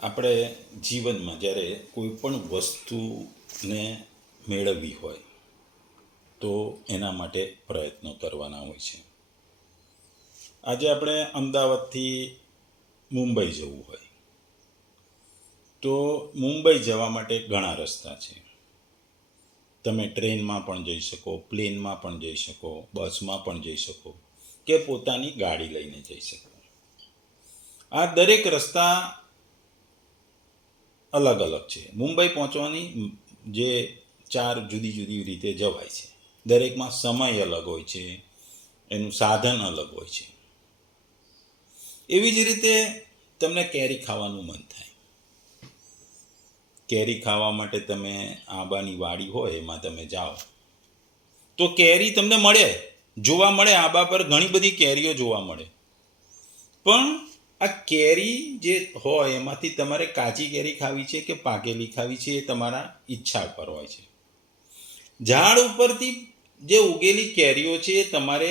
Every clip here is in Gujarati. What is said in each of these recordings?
આપણે જીવનમાં જ્યારે કોઈ પણ વસ્તુને મેળવવી હોય તો એના માટે પ્રયત્નો કરવાના હોય છે. આજે આપણે અમદાવાદથી મુંબઈ જવું હોય તો મુંબઈ જવા માટે ઘણા રસ્તા છે. તમે ટ્રેનમાં પણ જઈ શકો, પ્લેનમાં પણ જઈ શકો, બસમાં પણ જઈ શકો કે પોતાની ગાડી લઈને જઈ શકો. આ દરેક રસ્તા અલગ અલગ છે. મુંબઈ પહોંચવાની જે 4 જુદી જુદી રીતે જવાય છે. દરેકમાં સમય અલગ હોય છે, એનું સાધન અલગ હોય છે. એવી જ રીતે તમને કેરી ખાવાનું મન થાય. કેરી ખાવા માટે તમે આંબાની વાડી હોય એમાં તમે જાઓ તો કેરી તમને મળે, જોવા મળે. આંબા પર ઘણી બધી કેરીઓ જોવા મળે. પણ આ કેરી જે હોય એમાંથી તમારે કાચી કેરી ખાવી છે કે પાકેલી ખાવી છે એ તમારા ઈચ્છા પર હોય છે. ઝાડ ઉપરથી જે ઉગેલી કેરીઓ છે એ તમારે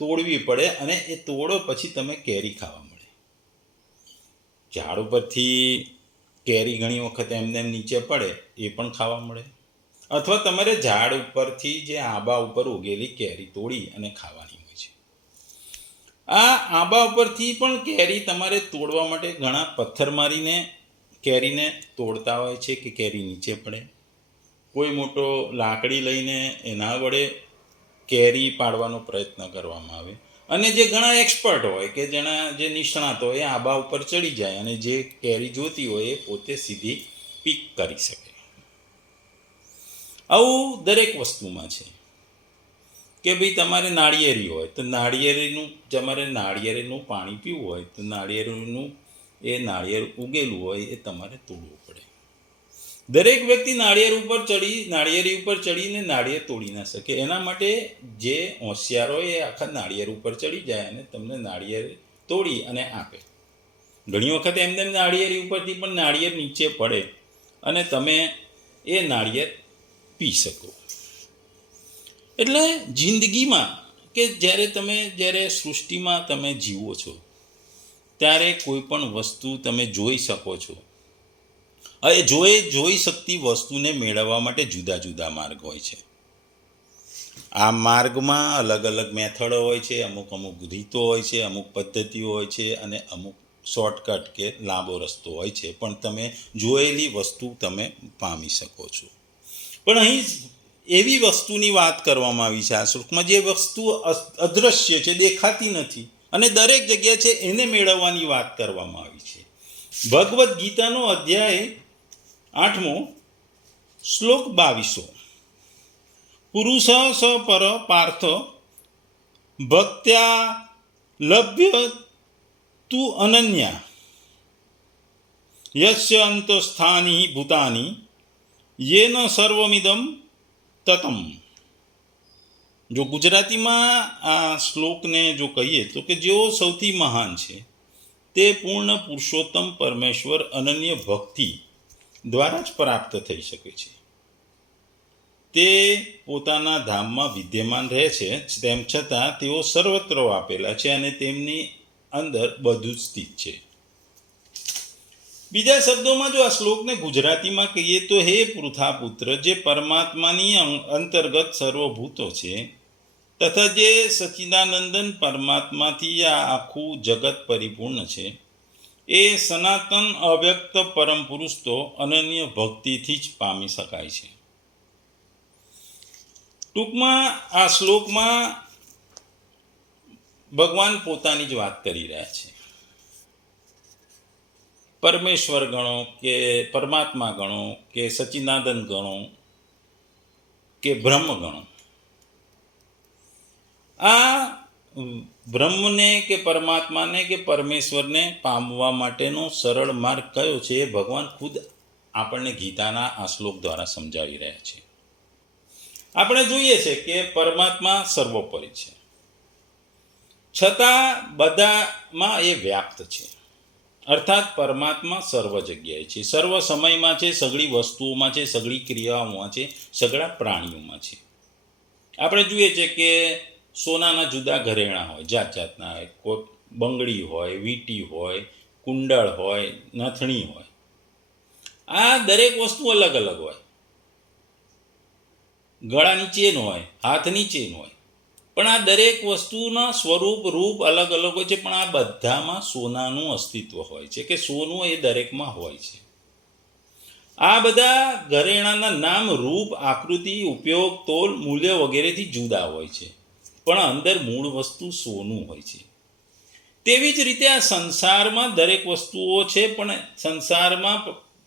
તોડવી પડે અને એ તોડો પછી તમે કેરી ખાવા મળે. ઝાડ ઉપરથી કેરી ઘણી વખત એમને એમ નીચે પડે એ પણ ખાવા મળે, અથવા તમારે ઝાડ ઉપરથી જે આંબા ઉપર ઉગેલી કેરી તોડી અને ખાવાની હોય છે. આ આંબા ઉપરથી પણ કેરી તમારે તોડવા માટે ઘણા પથ્થર મારીને કેરીને તોડતા હોય છે કે કેરી નીચે પડે. કોઈ મોટો લાકડી લઈને એના વડે કેરી પાડવાનો પ્રયત્ન કરવામાં આવે. અને જે ઘણા એક્સપર્ટ હોય કે જે નિષ્ણાત હોય એ આંબા ઉપર ચડી જાય અને જે કેરી જોતી હોય એ પોતે સીધી પીક કરી શકે. આવું દરેક વસ્તુમાં છે કે ભાઈ તમારે નાળિયેરી હોય તો નાળિયેરીનું પાણી પીવું હોય તો નાળિયેર ઉગેલું હોય એ તમારે તોડવું પડે. દરેક વ્યક્તિ નાળિયેરી ઉપર ચડીને નાળિયેર તોડી ના શકે. એના માટે જે હોશિયાર હોય એ આખા નાળિયેર ઉપર ચડી જાય અને તમને નાળિયેર તોડી અને આપે. ઘણી વખત એમને નાળિયેરી ઉપરથી પણ નાળિયેર નીચે પડે અને તમે એ નાળિયેર પી શકો. એટલે જિંદગીમાં કે જ્યારે સૃષ્ટિમાં તમે જીવો છો ત્યારે કોઈ પણ વસ્તુ તમે જોઈ શકો છો. હવે જોઈ શકતી વસ્તુને મેળવવા માટે જુદા જુદા માર્ગ હોય છે. આ માર્ગમાં અલગ અલગ મેથડો હોય છે, અમુક રીતો હોય છે, અમુક પદ્ધતિઓ હોય છે અને અમુક શોર્ટકટ કે લાંબો રસ્તો હોય છે. પણ તમે જોયેલી વસ્તુ તમે પામી શકો છો. પણ અહીં એવી વસ્તુની વાત કરવામાં આવી છે આ શ્લોકમાં જે વસ્તુ અદૃશ્ય છે, દેખાતી નથી અને દરેક જગ્યાએ છે, એને મેળવવાની વાત કરવામાં આવી છે. ભગવદ્ ગીતાનો અધ્યાય 8મો શ્લોક 22. પુરુષ સ પર પાર્થ ભક્ત્યા લભ્ય તુ અનન્યા યસ્ય અંતસ્થાની ભૂતાની યેન સર્વમિદમ તતમ. જો ગુજરાતીમાં આ શ્લોકને જો કહીએ તો કે જેઓ સૌથી મહાન છે તે પૂર્ણ પુરુષોત્તમ પરમેશ્વર અનન્ય ભક્તિ દ્વારા જ પ્રાપ્ત થઈ શકે છે. તે પોતાના ધામમાં વિદ્યમાન રહે છે, તેમ છતાં તેઓ સર્વત્ર આપેલા છે અને તેમની અંદર બધું જ સ્થિત છે. બીજા શબ્દોમાં જો આ શ્લોકને ગુજરાતીમાં કહીએ તો હે પૃથાપુત્ર, જે પરમાત્માની અંતર્ગત સર્વભૂતો છે તથા જે સચ્ચિદાનંદન પરમાત્માથી આ આખું જગત પરિપૂર્ણ છે એ સનાતન અવ્યક્ત પરમ પુરુષ તો અનન્ય ભક્તિથી જ પામી શકાય છે. ટૂંકમાં આ શ્લોકમાં ભગવાન પોતાની જ વાત કરી રહ્યા છે. પરમેશ્વર ગણો કે પરમાત્મા ગણો કે સચ્ચિદાનંદ ગણો કે બ્રહ્મ ગણો, આ બ્રહ્મને કે પરમાત્માને કે પરમેશ્વરને પામવા માટેનો સરળ માર્ગ કયો છે એ ભગવાન ખુદ આપણને ગીતાના આ શ્લોક દ્વારા સમજાવી રહ્યા છે. આપણે જોઈએ છે કે પરમાત્મા સર્વોપરી છે, છતાં બધામાં એ વ્યાપ્ત છે. અર્થાત પરમાત્મા સર્વ જગ્યાએ છે, સર્વ સમયમાં છે, સઘળી વસ્તુઓમાં છે, સઘળી ક્રિયાઓમાં છે, સઘળા પ્રાણીઓમાં છે. આપણે જોઈએ છે કે સોનાના જુદા ઘરેણાં હોય, જાત જાતના હોય, કોઈ બંગડી હોય, વીંટી હોય, કુંડળ હોય, નથણી હોય, આ દરેક વસ્તુ અલગ અલગ હોય. ગળાની ચેન હોય, હાથની ચેન હોય, પણ આ દરેક વસ્તુના સ્વરૂપ રૂપ અલગ અલગ હોય છે. પણ આ બધામાં સોનાનું અસ્તિત્વ હોય છે, કે સોનું એ દરેકમાં હોય છે. આ બધા ઘરેણાના નામ, રૂપ, આકૃતિ, ઉપયોગ, તોલ, મૂલ્ય વગેરેથી જુદા હોય છે, પણ અંદર મૂળ વસ્તુ સોનું હોય છે. તેવી જ રીતે આ સંસારમાં દરેક વસ્તુઓ છે, પણ સંસારમાં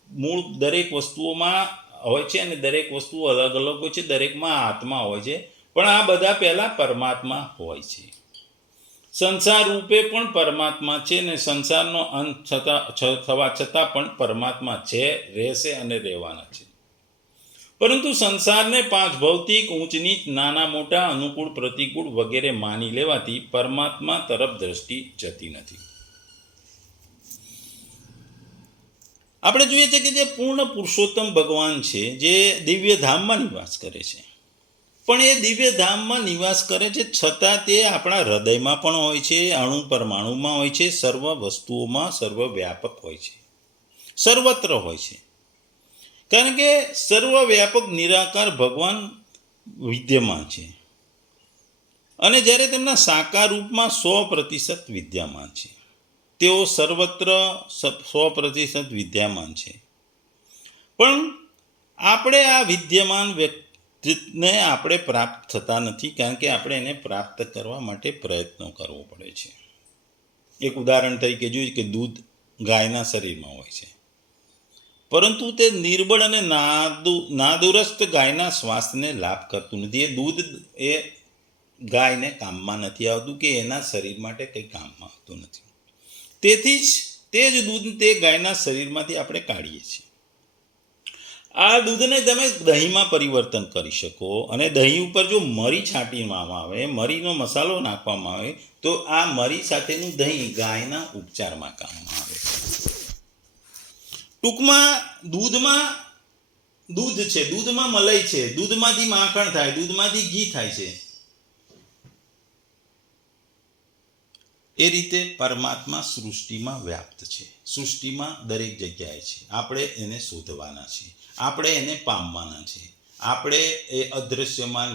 મૂળ દરેક વસ્તુઓમાં હોય છે, અને દરેક વસ્તુ અલગ અલગ હોય છે. દરેકમાં આત્મા હોય છે, પણ આ બધા પહેલાં પરમાત્મા હોય છે. સંસાર રૂપે પણ પરમાત્મા છે, ને સંસારનો અંત થવા છતાં પણ પરમાત્મા છે, રહેશે અને રહેવાના છે. પરંતુ સંસારને 5 ભૌતિક, ઊંચ નીચ, નાના મોટા, અનુકૂળ પ્રતિકૂળ વગેરે માની લેવાથી પરમાત્મા તરફ દ્રષ્ટિ જતી નથી. આપણે જોઈએ છે કે જે પૂર્ણ પુરુષોત્તમ ભગવાન છે, જે દિવ્ય ધામમાં નિવાસ કરે છે, પણ એ દિવ્ય ધામમાં નિવાસ કરે છે છતાં તે આપણા હૃદયમાં પણ હોય છે, અણુ પરમાણુમાં હોય છે, સર્વ વસ્તુઓમાં સર્વવ્યાપક હોય છે, સર્વત્ર હોય છે. કારણ કે સર્વવ્યાપક નિરાકાર ભગવાન વિદ્યમાન છે, અને જ્યારે તેમના સાકાર રૂપમાં 100% વિદ્યમાન છે. તેઓ સર્વત્ર 100% વિદ્યમાન છે. પણ આપણે આ વિદ્યમાન વ્યક્તિને આપણે પ્રાપ્ત થતા નથી, કારણ કે આપણે એને પ્રાપ્ત કરવા માટે પ્રયત્નો કરવો પડે છે. એક ઉદાહરણ તરીકે જોઈએ કે દૂધ ગાયના શરીરમાં હોય છે, પરંતુ તે નિર્બળ અને નાદુરસ્ત ગાયના સ્વાસ્થ્યને લાભ કરતું નથી. એ દૂધ એ ગાયને કામમાં નથી આવતું, કે એના શરીર માટે કંઈ કામમાં આવતું નથી. તેથી જ તે જ દૂધ તે ગાયના શરીરમાંથી આપણે કાઢીએ છીએ. આ દૂધને તમે દહીંમાં પરિવર્તન કરી શકો, અને દહીં ઉપર જો મરી છાંટવામાં આવે, મરીનો મસાલો નાખવામાં આવે, તો આ મરી સાથેનું દહીં ગાયના ઉપચારમાં કામમાં આવે. ટૂંકમાં દૂધ છે, દૂધમાં મલાઈ છે, દૂધમાંથી માખણ થાય, દૂધમાંથી ઘી થાય છે. એ રીતે પરમાત્મા સૃષ્ટિમાં વ્યાપ્ત છે, સૃષ્ટિમાં દરેક જગ્યાએ છે. આપણે એને શોધવાના છે, આપણે એને પામવાના છે. આપણે એ અદૃશ્યમાન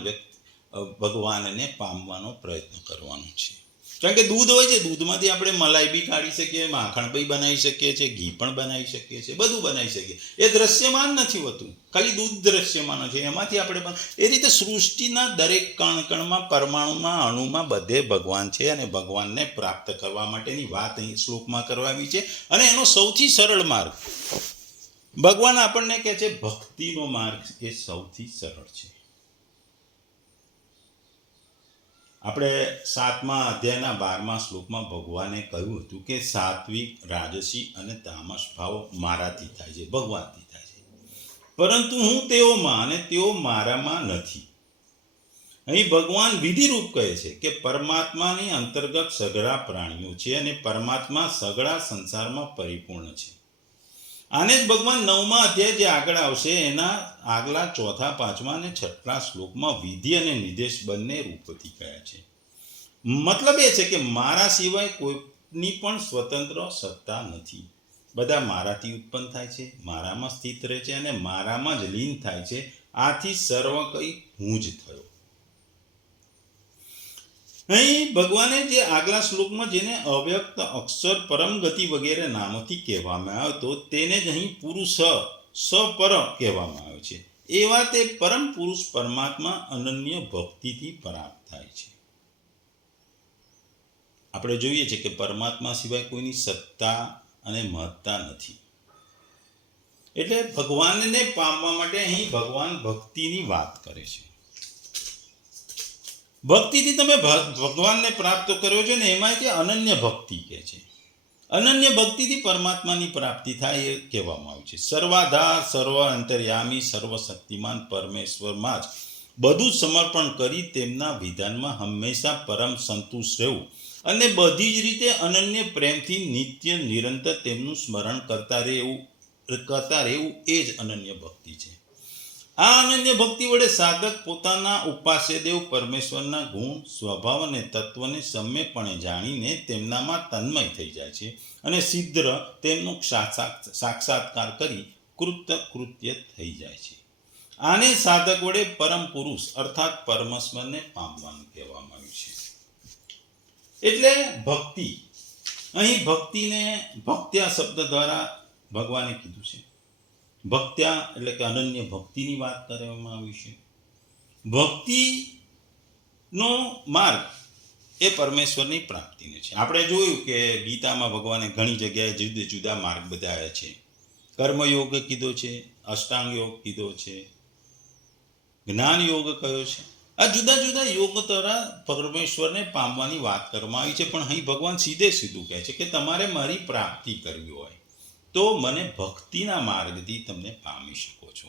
ભગવાનને પામવાનો પ્રયત્ન કરવાનો છે. કારણ કે દૂધ હોય છે, દૂધમાંથી આપણે મલાઈ બી કાઢી શકીએ, માખણ બી બનાવી શકીએ છીએ, ઘી પણ બનાવી શકીએ છીએ, બધું બનાવી શકીએ. એ દ્રશ્યમાન નથી હોતું, ખાલી દૂધ દ્રશ્યમાન છે, એમાંથી આપણે એ રીતે સૃષ્ટિના દરેક કણકણમાં, પરમાણુમાં, અણુમાં બધે ભગવાન છે, અને ભગવાનને પ્રાપ્ત કરવા માટેની વાત અહીં શ્લોકમાં કરવાની છે. અને એનો સૌથી સરળ માર્ગ ભગવાન આપણને કહે છે, ભક્તિનો માર્ગ એ સૌથી સરળ છે. આપણે 7મા અધ્યાયના 12મા શ્લોકમાં ભગવાને કહ્યું હતું કે સાત્વિક, રાજસી અને તામસ ભાવ મારાથી થાય છે, ભગવાનથી થાય છે, પરંતુ હું તેઓમાં અને તેઓ મારામાં નથી. અહીં ભગવાન વિધિરૂપ કહે છે કે પરમાત્માની અંતર્ગત સઘળા પ્રાણીઓ છે, અને પરમાત્મા સઘળા સંસારમાં પરિપૂર્ણ છે. આને જ ભગવાન 9મા અધ્યાય જે આગળ આવશે એના આગલા 4થા, 5મા અને 6થા શ્લોકમાં વિધિ અને નિર્દેશ બંને રૂપથી કહ્યા છે. મતલબ એ છે કે મારા સિવાય કોઈની પણ સ્વતંત્ર સત્તા નથી. બધા મારાથી ઉત્પન્ન થાય છે, મારામાં સ્થિત રહે છે, અને મારામાં જ લીન થાય છે. આથી સર્વ કંઈ હું જ થયો. અહીં ભગવાને જે આગલા શ્લોકમાં જેને અવ્યક્ત, અક્ષર, પરમ ગતિ વગેરે નામોથી કહેવામાં આવ્યો હતો, તેને જ અહીં પુરુષ સપર કહેવામાં આવે છે. એવા તે પરમ પુરુષ પરમાત્મા અનન્ય ભક્તિથી પ્રાપ્ત થાય છે. આપણે જોઈએ છીએ કે પરમાત્મા સિવાય કોઈની સત્તા અને મહત્તા નથી. એટલે ભગવાનને પામવા માટે અહીં ભગવાન ભક્તિની વાત કરે છે. ભક્તિથી તમે ભગવાનને પ્રાપ્ત કર્યો છો ને, એમાં જે અનન્ય ભક્તિ કહે છે. અનન્ય ભક્તિથી પરમાત્માની પ્રાપ્તિ થાય એ કહેવામાં આવે છે. સર્વાધાર, સર્વ અંતર્યામી, સર્વશક્તિમાન પરમેશ્વરમાં જ બધું સમર્પણ કરી તેમના વિધાનમાં હંમેશા પરમ સંતુષ્ટ રહેવું, અને બધી જ રીતે અનન્ય પ્રેમથી નિત્ય નિરંતર તેમનું સ્મરણ કરતા રહેવું એ જ અનન્ય ભક્તિ છે. આ અનન્ય ભક્તિ વડે સાધક પોતાના ઉપાસ્ય દેવ પરમેશ્વરના ગુણ, સ્વભાવ અને તત્વને સમ્યકપણે જાણીને તેમનામાં તન્મય થઈ જાય છે અને શીઘ્ર તેમનો સાક્ષાત્કાર કરી કૃતકૃત્ય થઈ જાય છે. આને સાધક વડે પરમ પુરુષ અર્થાત પરમેશ્વરને પામવાનું કહેવામાં આવ્યું છે. એટલે ભક્તિ, અહીં ભક્તિને ભક્ત્યા શબ્દ દ્વારા ભગવાને કીધું છે. ભક્ત્યા એટલે કે અનન્ય ભક્તિની વાત કરવામાં આવી છે. ભક્તિનો માર્ગ એ પરમેશ્વરની પ્રાપ્તિને છે. આપણે જોયું કે ગીતામાં ભગવાને ઘણી જગ્યાએ જુદા જુદા માર્ગ બતાવ્યા છે. કર્મયોગ કીધો છે, અષ્ટાંગ યોગ કીધો છે, જ્ઞાન યોગ કયો છે. આ જુદા જુદા યોગ દ્વારા પરમેશ્વરને પામવાની વાત કરવામાં આવી છે. પણ અહીં ભગવાન સીધે સીધું કહે છે કે તમારે મારી પ્રાપ્તિ કરવી હોય તો મને ભક્તિના માર્ગથી તમને પામી શકો છો.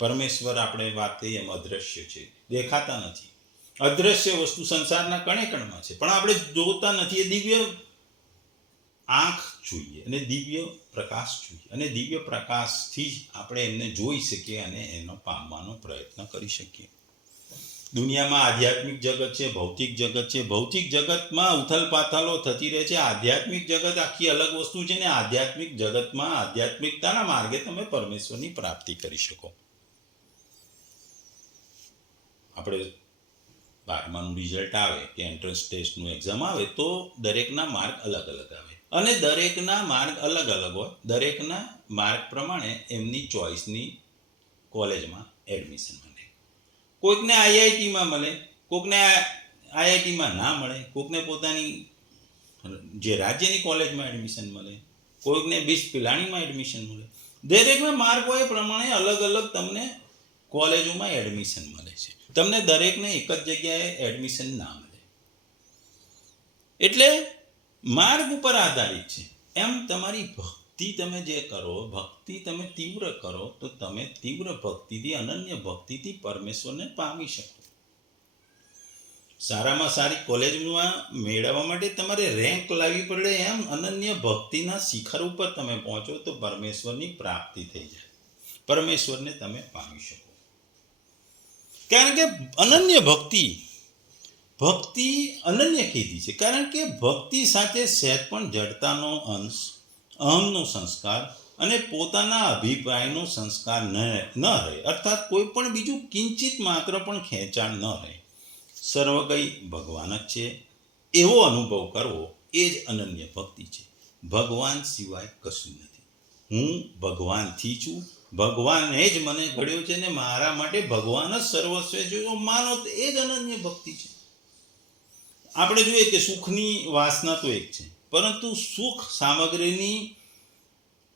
પરમેશ્વર આપણે વાત કરીએ એમ અદ્રશ્ય છે, દેખાતા નથી. અદ્રશ્ય વસ્તુ સંસારના કણે કણમાં છે, પણ આપણે જોતા નથી. એ દિવ્ય આંખ જોઈએ અને દિવ્ય પ્રકાશ જોઈએ, અને દિવ્ય પ્રકાશથી જ આપણે એમને જોઈ શકીએ અને એનો પામવાનો પ્રયત્ન કરી શકીએ. દુનિયામાં આધ્યાત્મિક જગત છે, ભૌતિક જગત છે. ભૌતિક જગતમાં ઉથલ પાથલો થતી રહે છે. આધ્યાત્મિક જગત આખી અલગ વસ્તુ છે ને આધ્યાત્મિક જગતમાં આધ્યાત્મિકતાના માર્ગે તમે પરમેશ્વરની પ્રાપ્તિ કરી શકો. આપણે 12માનું રિઝલ્ટ આવે કે એન્ટ્રન્સ ટેસ્ટનું એક્ઝામ આવે તો દરેકના માર્ક અલગ અલગ આવે અને દરેકના માર્ક અલગ અલગ હોય. દરેકના માર્ક પ્રમાણે એમની ચોઈસની કોલેજમાં એડમિશન મળે. કોઈકને આઈઆઈટીમાં મળે, કોઈકને આઈઆઈટીમાં ના મળે, કોઈકને પોતાની જે રાજ્યની કોલેજમાં એડમિશન મળે, કોઈકને પિલાણીમાં એડમિશન મળે. દરેકના માર્ક હોય એ પ્રમાણે અલગ અલગ તમને કોલેજોમાં એડમિશન મળે છે. તમને દરેકને એક જ જગ્યાએ એડમિશન ના મળે. એટલે માર્ગ ઉપર આધારિત છે. એમ તમારી ભક્તિ તમે જે કરો, ભક્તિ તમે તીવ્ર કરો તો તમે તીવ્ર ભક્તિથી, અનન્ય ભક્તિથી પરમેશ્વરને પામી શકો. સારામાં સારી કોલેજમાં મેળવવા માટે તમારે રેન્ક લાવવી પડે. એમ અનન્ય ભક્તિના શિખર ઉપર તમે પહોંચો તો પરમેશ્વરની પ્રાપ્તિ થઈ જાય, પરમેશ્વરને તમે પામી શકો. કારણ કે અનન્ય ભક્તિ અનન્ય કીધી છે. કારણ કે ભક્તિ સાથે સહેજ પણ જડતાનો અંશ, અહમનો સંસ્કાર અને પોતાના અભિપ્રાયનો સંસ્કાર ન રહે, અર્થાત કોઈ પણ બીજું કિંચિત માત્ર પણ ખેંચાણ ન રહે. સર્વ કંઈ ભગવાન જ છે એવો અનુભવ કરવો એ જ અનન્ય ભક્તિ છે. ભગવાન સિવાય કશું નથી. હું ભગવાનથી છું, ભગવાને જ મને ઘડ્યો છે ને મારા માટે ભગવાન જ સર્વસ્વ છે. જો માનો તો એ જ અનન્ય ભક્તિ છે. આપણે જોઈએ કે સુખની વાસના તો એક છે, પરંતુ સુખ સામગ્રીની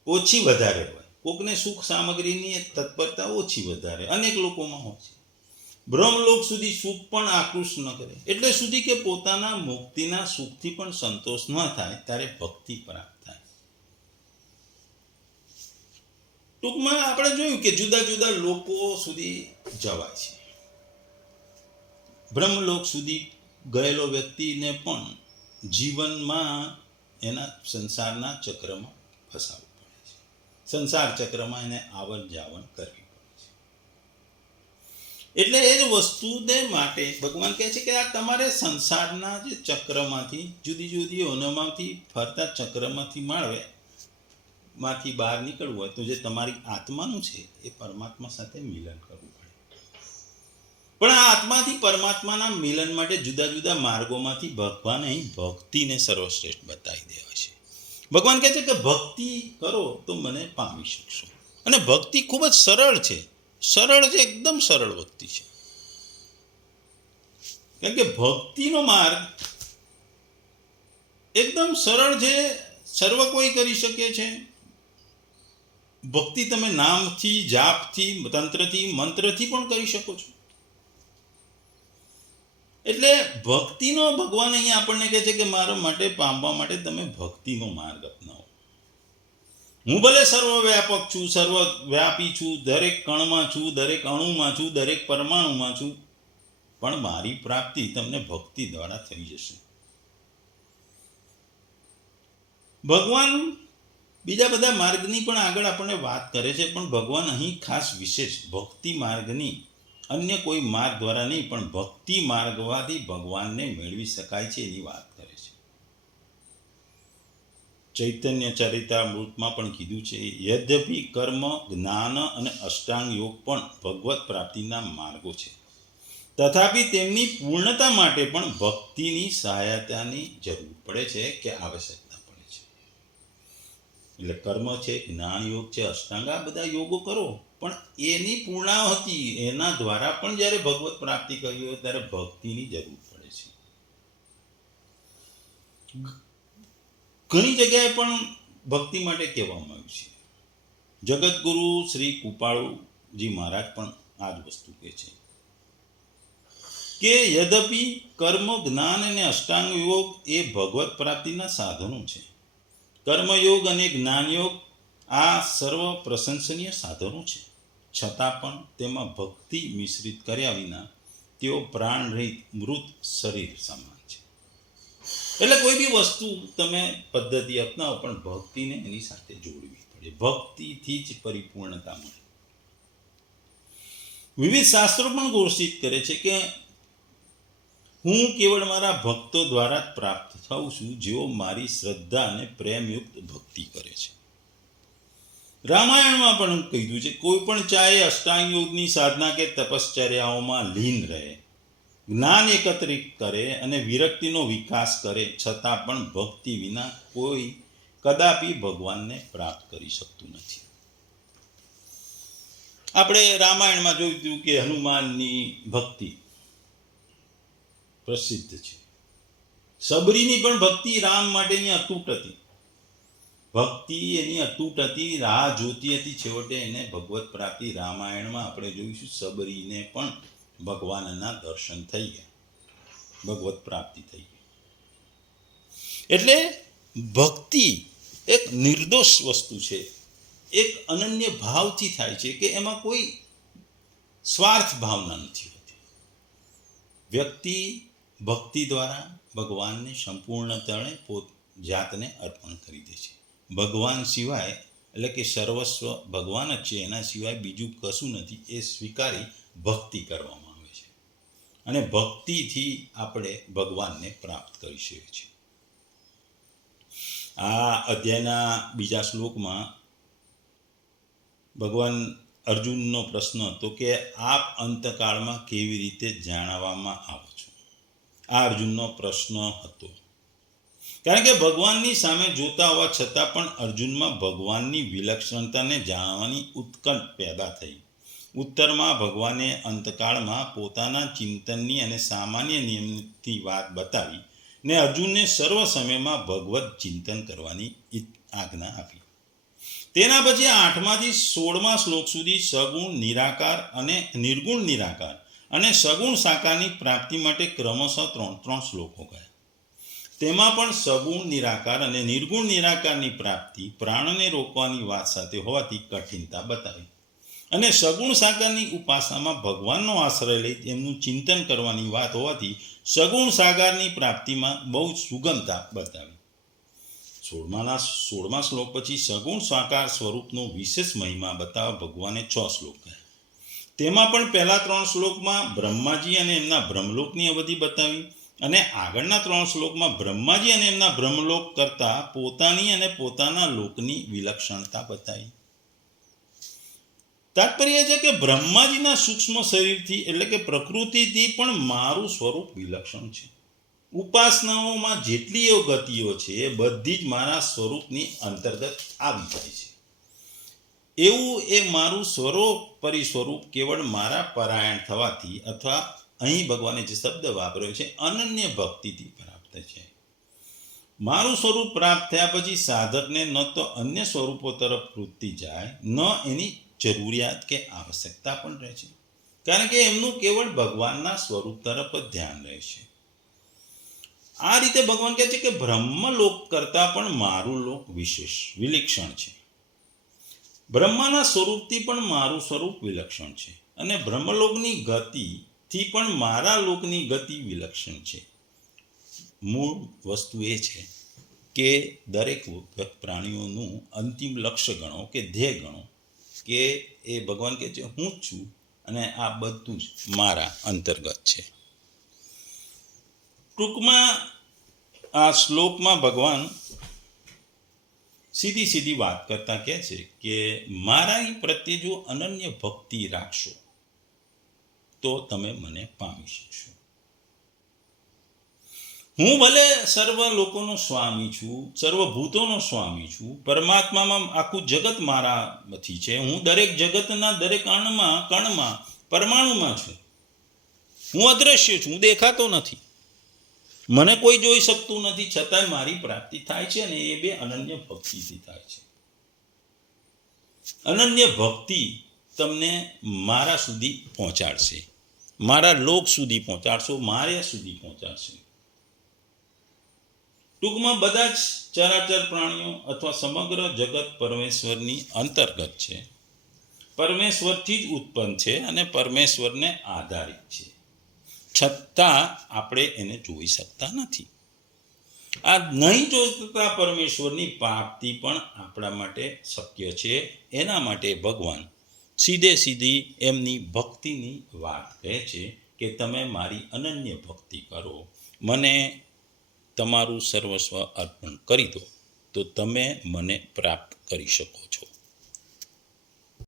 ઓછી વધારે હોય. કોકને સુખ સામગ્રીની તત્પરતા ઓછી વધારે અનેક લોકોમાં હોય છે. બ્રહ્મલોક સુધી સુખ પણ આકૃષ્ટ ન કરે, એટલે સુધી કે પોતાના મુક્તિના સુખથી પણ સંતોષ ન થાય ત્યારે ભક્તિ પ્રાપ્ત થાય. ટૂંકમાં આપણે જોયું કે જુદા જુદા લોકો સુધી જવાય છે. બ્રહ્મલોક સુધી ગયેલો વ્યક્તિને પણ જીવનમાં એના સંસારના ચક્રમાં ફસાવવું પડે છે. સંસાર ચક્રમાં એને આવન જાવન કરવી પડે છે. એટલે એ જ વસ્તુને માટે ભગવાન કહે છે કે આ તમારે સંસારના જે ચક્રમાંથી, જુદી જુદી યોનોમાંથી ફરતા ચક્રમાંથી માંથી બહાર નીકળવું હોય તો જે તમારી આત્માનું છે એ પરમાત્મા સાથે મિલન કરવું પડે. પણ આ આત્માથી પરમાત્માના મિલન માટે જુદા જુદા માર્ગોમાંથી ભગવાન અહીં ભક્તિને સર્વશ્રેષ્ઠ બતાવી દેવા છે. ભગવાન કહે છે કે ભક્તિ કરો તો મને પામી શકશો. અને ભક્તિ ખૂબ જ સરળ છે. સરળ છે, એકદમ સરળ ભક્તિ છે. કારણ કે ભક્તિનો માર્ગ એકદમ સરળ છે, સર્વ કોઈ કરી શકે છે. ભક્તિ તમે નામથી, જાપથી, તંત્રથી, મંત્રથી પણ કરી શકો છો. એટલે ભક્તિનો ભગવાન અહીંયા આપણને કહે છે કે મારા માટે પામવા માટે તમે ભક્તિનો માર્ગ અપનાવો. હું ભલે સર્વવ્યાપક છું, સર્વવ્યાપી છું, દરેક કણમાં છું, દરેક અણુમાં છું, દરેક પરમાણુમાં છું, પણ મારી પ્રાપ્તિ તમને ભક્તિ દ્વારા થઈ જશે. ભગવાન બીજા બધા માર્ગની પણ આગળ આપણને વાત કરે છે, પણ ભગવાન અહીં ખાસ વિશેષ ભક્તિ માર્ગની, અન્ય કોઈ માર્ગ દ્વારા નહીં પણ ભક્તિ માર્ગવાથી ભગવાનને મેળવી શકાય છે એની વાત કરે છે. ચૈતન્ય ચરિતામૃતમાં પણ કીધું છે, યદ્યપિ કર્મ, જ્ઞાન અને અષ્ટાંગ યોગ પણ ભગવત પ્રાપ્તિના માર્ગો છે, તથાપિ તેમની પૂર્ણતા માટે પણ ભક્તિની સહાયતાની જરૂર પડે છે કે આવશ્યકતા પડે છે. એટલે કર્મ છે, જ્ઞાન યોગ છે, અષ્ટાંગ, આ બધા યોગો કરો, પણ એની પૂર્ણાહુતિ એના દ્વારા પણ જ્યારે ભગવત પ્રાપ્તિ કરી હોય ત્યારે ભક્તિની જરૂર પડે છે. ઘણી જગ્યાએ પણ ભક્તિ માટે કહેવામાં આવ્યું છે. જગતગુરુ શ્રી કૃપાળુજી મહારાજ પણ આ જ વસ્તુ કહે છે કે યદ્યપિ કર્મ, જ્ઞાન અને અષ્ટાંગ યોગ એ ભગવત પ્રાપ્તિના સાધનો છે. કર્મયોગ અને જ્ઞાનયોગ આ સર્વ પ્રશંસનીય સાધનો છે, છતાં પણ તેમાં ભક્તિ મિશ્રિત કર્યા વિના તેઓ પ્રાણરહિત મૃત શરીર સમાન છે. એટલે કોઈ બી વસ્તુ તમે પદ્ધતિ અપનાવો પણ ભક્તિને એની સાથે જોડવી પડે. ભક્તિથી જ પરિપૂર્ણતા મળે. વિવિધ શાસ્ત્રો પણ ઘોષિત કરે છે કે હું કેવળ મારા ભક્તો દ્વારા જ પ્રાપ્ત થાઉં છું, જેઓ મારી શ્રદ્ધા અને પ્રેમયુક્ત ભક્તિ કરે છે. રામાયણમાં પણ કીધું છે, કોઈ પણ ચાહે અષ્ટાંગ યોગની સાધના કે તપશ્ચર્યાઓમાં લીન રહે, જ્ઞાન એકત્રિત કરે અને વિરક્તિનો વિકાસ કરે, છતાં પણ ભક્તિ વિના કોઈ કદાપી ભગવાનને પ્રાપ્ત કરી શકતું નથી. આપણે રામાયણમાં જોયું કે હનુમાનની ભક્તિ પ્રસિદ્ધ છે. સબરીની પણ ભક્તિ રામ માટેની અતૂટ હતી. ભક્તિ એની અતૂટ હતી, રાહ જોતી હતી, છેવટે એને ભગવત પ્રાપ્તિ. રામાયણમાં આપણે જોઈશું સબરીને પણ ભગવાનના દર્શન થઈ ગયા, ભગવત પ્રાપ્તિ થઈ ગઈ. એટલે ભક્તિ એક નિર્દોષ વસ્તુ છે, એક અનન્ય ભાવથી થાય છે કે એમાં કોઈ સ્વાર્થ ભાવના નથી હોતી. વ્યક્તિ ભક્તિ દ્વારા ભગવાનને સંપૂર્ણપણે જાતને અર્પણ કરી દે છે. ભગવાન સિવાય, એટલે કે સર્વસ્વ ભગવાન જ છે, એના સિવાય બીજું કશું નથી, એ સ્વીકારી ભક્તિ કરવામાં આવે છે. અને ભક્તિથી આપણે ભગવાનને પ્રાપ્ત કરી શકીએ છીએ. આ અધ્યાયના બીજા શ્લોકમાં ભગવાન અર્જુનનો પ્રશ્ન હતો કે આપ અંતકાળમાં કેવી રીતે જાણવામાં આવો છો? આ અર્જુનનો પ્રશ્ન હતો, કારણ કે ભગવાનની સામે જોતા હોવા છતાં પણ અર્જુનમાં ભગવાનની વિલક્ષણતાને જાણવાની ઉત્કંઠ પેદા થઈ. ઉત્તરમાં ભગવાને અંતકાળમાં પોતાના ચિંતનની અને સામાન્ય નિયમની વાત બતાવી ને અર્જુનને સર્વ સમયમાં ભગવત ચિંતન કરવાની આજ્ઞા આપી. તેના પછી 8માથી 16મા શ્લોક સુધી સગુણ નિરાકાર અને નિર્ગુણ નિરાકાર અને સગુણ સાકારની પ્રાપ્તિ માટે ક્રમશઃ 3 શ્લોકો ગયા. તેમાં પણ સગુણ નિરાકાર અને નિર્ગુણ નિરાકારની પ્રાપ્તિ પ્રાણને રોકવાની વાત સાથે હોવાથી કઠિનતા બતાવી, અને સગુણ સાકારની ઉપાસનામાં ભગવાનનો આશ્રય લઈ તેમનું ચિંતન કરવાની વાત હોવાથી સગુણ સાકારની પ્રાપ્તિમાં બહુ સુગમતા બતાવી. 16મા શ્લોક પછી સગુણ સાકાર સ્વરૂપનો વિશેષ મહિમા બતાવવા ભગવાને 6 શ્લોક કહ્યા. તેમાં પણ પહેલા 3 શ્લોકમાં બ્રહ્માજી અને એમના બ્રહ્મલોકની અવધિ બતાવી, અને આગળના 3 શ્લોકમાં બ્રહ્માજી અને એમના બ્રહ્મલોક કરતા પોતાની અને પોતાના લોકની વિલક્ષણતા બતાવી. તાત્પર્ય છે કે બ્રહ્માજીના સૂક્ષ્મ શરીરથી, એટલે કે પ્રકૃતિથી પણ મારું સ્વરૂપ વિલક્ષણ છે. ઉપાસનાઓમાં જેટલી એ ગતિઓ છે એ બધી જ મારા સ્વરૂપની અંતર્ગત આવી જાય છે. એવું એ મારું સ્વરૂપ પરિસ્વરૂપ કેવળ મારા પરાયણ થવાથી, અથવા અહીં ભગવાને જે શબ્દ વાપર્યો છે અનન્ય ભક્તિથી પ્રાપ્ત છે. મારું સ્વરૂપ પ્રાપ્ત થયા પછી સાધકને ન તો અન્ય સ્વરૂપો તરફ વૃત્તિ જાય, ન એની જરૂરિયાત કે આવશ્યકતા પણ રહે છે, કારણ કે એમનું કેવળ ભગવાનના સ્વરૂપ તરફ જ ધ્યાન રહે છે. આ રીતે ભગવાન કહે છે કે બ્રહ્મલોક કરતાં પણ મારું લોક વિશેષ વિલક્ષણ છે. બ્રહ્માના સ્વરૂપથી પણ મારું સ્વરૂપ વિલક્ષણ છે, અને બ્રહ્મલોકની ગતિથી પણ મારા લોકની ગતિ વિલક્ષણ છે. મૂળ વસ્તુ એ છે કે દરેક પ્રાણીઓનું અંતિમ લક્ષ્ય ગણો કે ધ્યેય ગણો કે એ ભગવાન કહે છે હું જ છું અને આ બધું જ મારા અંતર્ગત છે. ટૂંકમાં આ શ્લોકમાં ભગવાન સીધી વાત કરતા કહે છે કે મારા પ્રત્યે જો અનન્ય ભક્તિ રાખશો તો તમે મને પામી શકશો. હું ભલે સર્વ લોકોનો સ્વામી છું, સર્વભૂતોનો સ્વામી છું, પરમાત્મામાં આખું જગત મારાથી છે, હું દરેક જગતના દરેક કણમાં પરમાણુમાં છું, હું અદ્રશ્ય છું, હું દેખાતો નથી, મને કોઈ જોઈ શકતું નથી, છતાંય મારી પ્રાપ્તિ થાય છે અને એ બે અનન્ય ભક્તિથી થાય છે. અનન્ય ભક્તિ તમને મારા સુધી પહોંચાડશે, મારા લોક સુધી પહોંચાડશો, મારા સુધી પહોંચાડશે. ટૂંકમાં બધા જ ચરાચર પ્રાણીઓ અથવા સમગ્ર જગત પરમેશ્વરની અંતર્ગત છે, પરમેશ્વરથી જ ઉત્પન્ન છે અને પરમેશ્વરને આધારિત છે, છતાં આપણે એને જોઈ શકતા નથી. આ નહીં જોતા પરમેશ્વરની પ્રાપ્તિ પણ આપણા માટે શક્ય છે. એના માટે ભગવાન સીધી એમની ભક્તિની વાત કહે છે કે તમે મારી અનન્ય ભક્તિ કરો, મને તમારું સર્વસ્વ અર્પણ કરી દો, તો તમે મને પ્રાપ્ત કરી શકો છો.